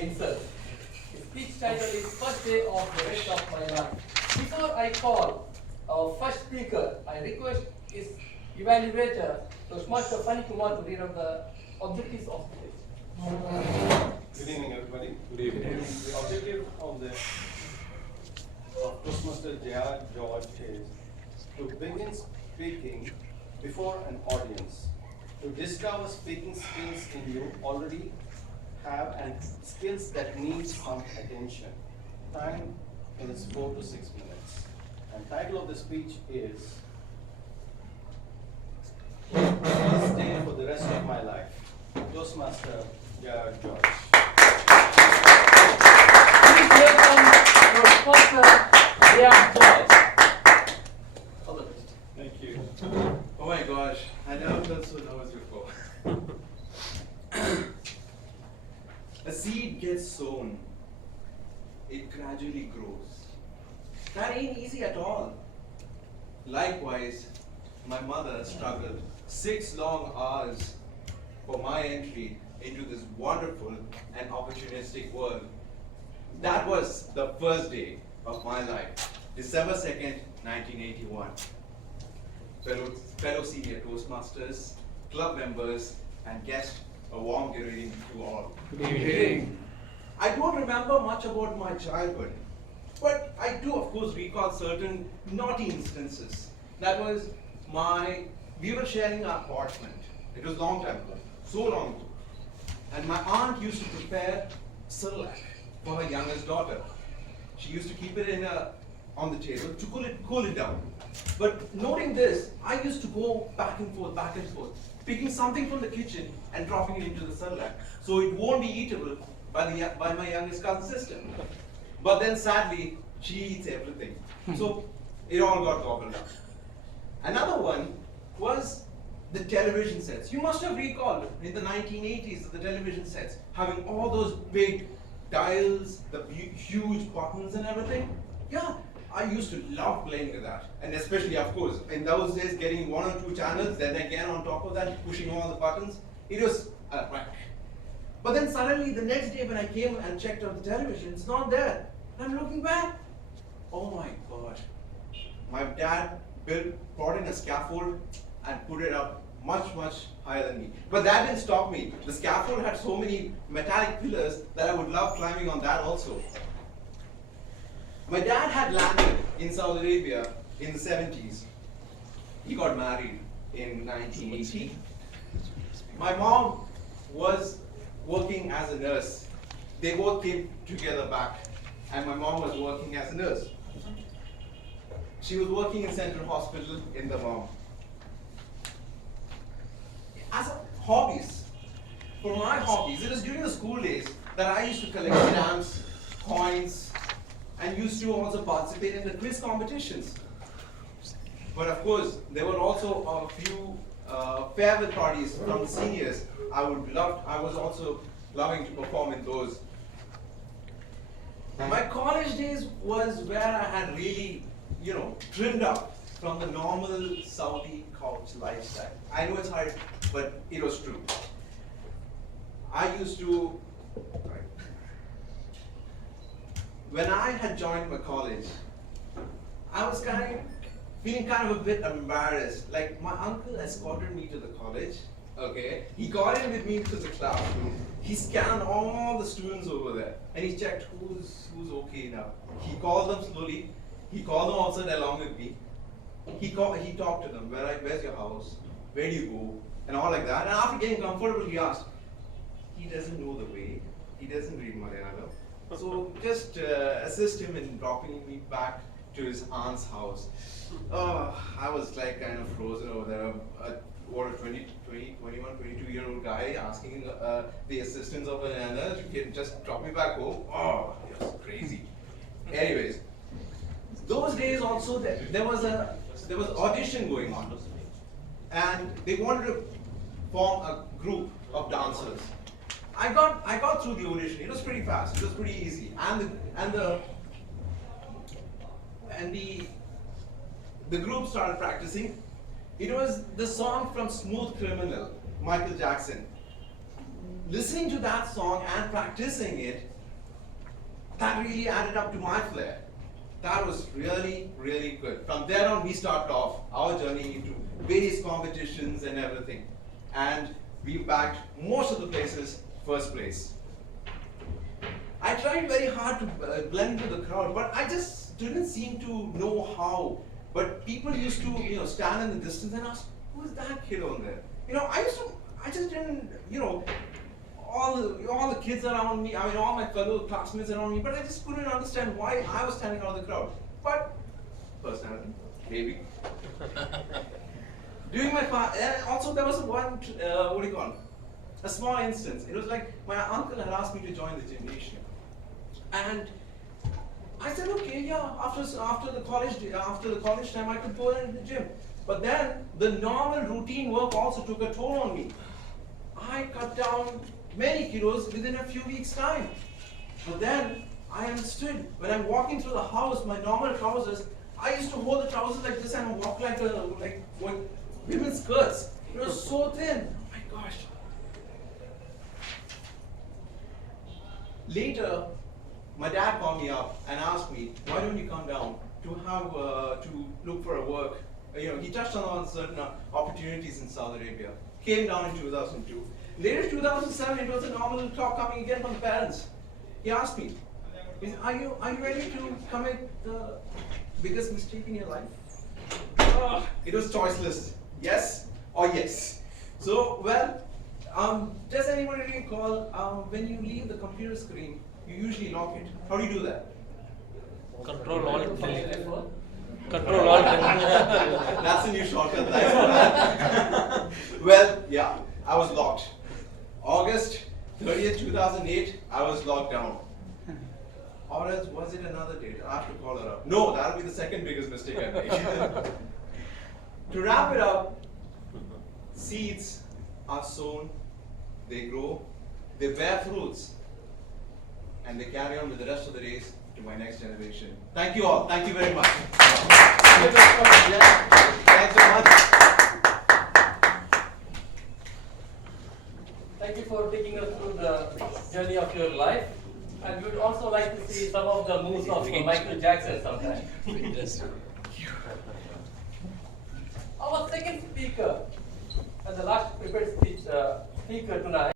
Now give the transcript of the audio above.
himself. His speech title is First Day of the Rest of My Life. Before I call our first speaker, I request his evaluator, Toastmaster Funny Kumar, to read out the objectives of the speech. Good evening, everybody. Good evening. The objective of Toastmaster J.R. George is to begin speaking before an audience, to discover speaking skills in you already have and skills that need some attention. Time is 4 to 6 minutes. And title of the speech is This Day for the Rest of My Life. Toastmaster J.R. George. Please welcome Toastmaster J.R. George. All the best. Thank you. Oh my gosh, I never felt so nervous before. A seed gets sown, it gradually grows. That ain't easy at all. Likewise, my mother struggled 6 long hours for my entry into this wonderful and opportunistic world. That was the first day of my life, December 2nd, 1981. Fellow senior Toastmasters, club members, and guests, a warm good evening to all. Good evening. I don't remember much about my childhood, but I do, of course, recall certain naughty instances. That was we were sharing our apartment. It was long time ago, so long ago. And my aunt used to prepare Cerelac for her youngest daughter. She used to keep it on the table to cool it down. But noting this, I used to go back and forth, picking something from the kitchen and dropping it into the Cerelac, so it won't be eatable by my youngest cousin sister. But then sadly, she eats everything. So it all got gobbled up. Another one was the television sets. You must have recalled in the 1980s the television sets having all those big dials, the huge buttons and everything. Yeah, I used to love playing with that. And especially, of course, in those days, getting 1 or 2 channels, then again on top of that, pushing all the buttons. It was a whack. But then suddenly, the next day when I came and checked out the television, it's not there. And I'm looking back. Oh my God. My dad brought in a scaffold and put it up much higher than me. But that didn't stop me. The scaffold had so many metallic pillars that I would love climbing on that also. My dad had landed in Saudi Arabia in the 70s. He got married in 1980. My mom was working as a nurse. They both came together back, and my mom was working as a nurse. She was working in Central Hospital in the Mom. As a hobbies, for my hobbies, it was during the school days that I used to collect stamps, coins, and used to also participate in the quiz competitions. But of course, there were also a few farewell parties from the seniors. I was also loving to perform in those. My college days was where I had really, trimmed up from the normal Saudi couch lifestyle. I know it's hard, but it was true. I used to, when I had joined my college, I was feeling kind of a bit embarrassed. Like, my uncle escorted me to the college, okay? He got in with me to the classroom. He scanned all the students over there, and he checked who's okay now. He called them slowly. He called them outside along with me. He talked to them, where's your house? Where do you go? And all like that. And after getting comfortable, he asked, he doesn't know the way. He doesn't read Malayalam. So just assist him in dropping me back to his aunt's house. I was like kind of frozen over there. What a 21, 22-year-old guy asking the assistance of an Anna to just drop me back home. Oh, it was crazy. Anyways, those days also there was audition going on, and they wanted to form a group of dancers. I got through the audition. It was pretty fast. It was pretty easy, and the group started practicing. It was the song from Smooth Criminal, Michael Jackson. listening to that song and practicing it, that really added up to my flair. That was really, really good. From there on, we started off our journey into various competitions and everything. And we bagged most of the places first place. I tried very hard to blend into the crowd, but I just didn't seem to know how. But people used to, stand in the distance and ask, "Who is that kid on there?" I just didn't, all the kids around me, all my fellow classmates around me, but I just couldn't understand why I was standing out of the crowd. But personality, maybe. During my also there was a small instance. It was like my uncle had asked me to join the gymnasium, and I said, okay, yeah. After the college time, I could go into the gym. But then the normal routine work also took a toll on me. I cut down many kilos within a few weeks' time. But then I understood when I'm walking through the house, my normal trousers, I used to hold the trousers like this and walk like women's skirts. It was so thin. Oh my gosh. Later, my dad called me up and asked me, why don't you come down to look for a work? He touched on certain opportunities in Saudi Arabia. Came down in 2002. Later, 2007, it was a normal talk coming again from the parents. He asked me, are you ready to commit the biggest mistake in your life? It was choiceless, yes or yes. So, does anybody recall when you leave the computer screen, you usually lock it? How do you do that? Control Alt Delete. Control Alt Delete. That's a new shortcut. Thanks for that. Well, yeah, I was locked. August 30th, 2008, I was locked down. Or else, was it another date? I have to call her up. No, that'll be the second biggest mistake I made. To wrap it up, seeds are sown, they grow, they bear fruits, and they carry on with the rest of the days to my next generation. Thank you all. Thank you very much. Thanks so much. Thank you for taking us through the journey of your life. And we would also like to see some of the moves of Michael Jackson sometime. Our second speaker and the last prepared speaker tonight